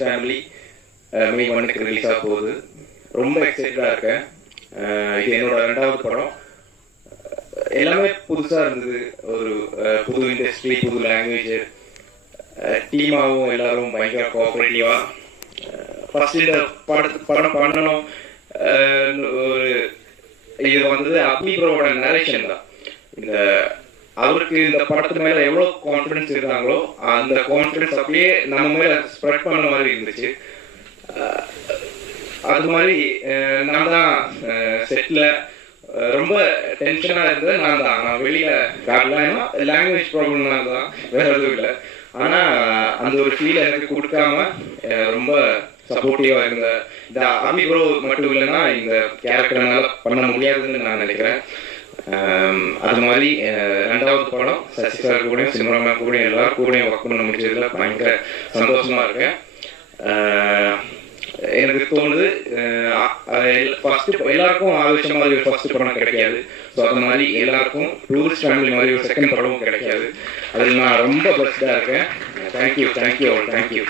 Family மே 1க்கு release ஆக போகுது. ரொம்ப எக்ஸைட்டடாக இருக்கேன். இது என்னோட 2வது படம். எல்லாமே புதுசாக இருந்தது. ஒரு புது இண்டஸ்ட்ரி, புது லாங்குவேஜ், டீமாகவும் எல்லாரும் பயங்கர கோஆப்ரேட்டிவாக. ஃபர்ஸ்ட் இந்த படம் பண்ணணும் ஒரு இது வந்தது அக்னிப்ரோவோட நரேஷன் தான். இந்த அவருக்கு இந்த படத்து மேலே எவ்வளோ கான்ஃபிடன்ஸ் இருந்தாங்களோ அந்த கான்ஃபிடன்ஸ் அப்படியே நம்ம மேலே ஸ்ப்ரெட் பண்ண மாதிரி இருந்துச்சு. அது மாதிரி நான் தான் செட்டில் ரொம்ப டென்ஷனாக இருந்தது. நான் வெளியில் காட்டலாம், லாங்குவேஜ் ப்ராப்ளம்னால தான், வேற எதுவும் இல்லை. ஆனால் அந்த ஒரு ஃபீல் எனக்கு கொடுக்காம ரொம்ப சப்போர்ட்டிவாக இருந்த இந்த அக்னிப்ரோ மட்டும் இல்லைன்னா இந்த கேரக்டர்னால பண்ண முடியாதுன்னு நான் நினைக்கிறேன். அது மாதிரி 2வது படம் சசி சார் கூடயும் சிம்ரன் கூடயும் எல்லாரும் கூடயும் ஒர்க் பண்ண முடிஞ்சதுல பயங்கர சந்தோஷமா இருக்கேன். எனக்கு தோணுது ஃபர்ஸ்ட் எல்லாருக்கும் ஆவேசம் மாதிரி ஒரு ஃபர்ஸ்ட் படம் கிடைக்காது. ஸோ அது மாதிரி எல்லாருக்கும் டூரிஸ்ட் ஃபேமிலி மாதிரி ஒரு செகண்ட் படமும் கிடைக்காது. அதில் நான் ரொம்ப பெஸ்ட்டாக இருக்கேன். தேங்க்யூ.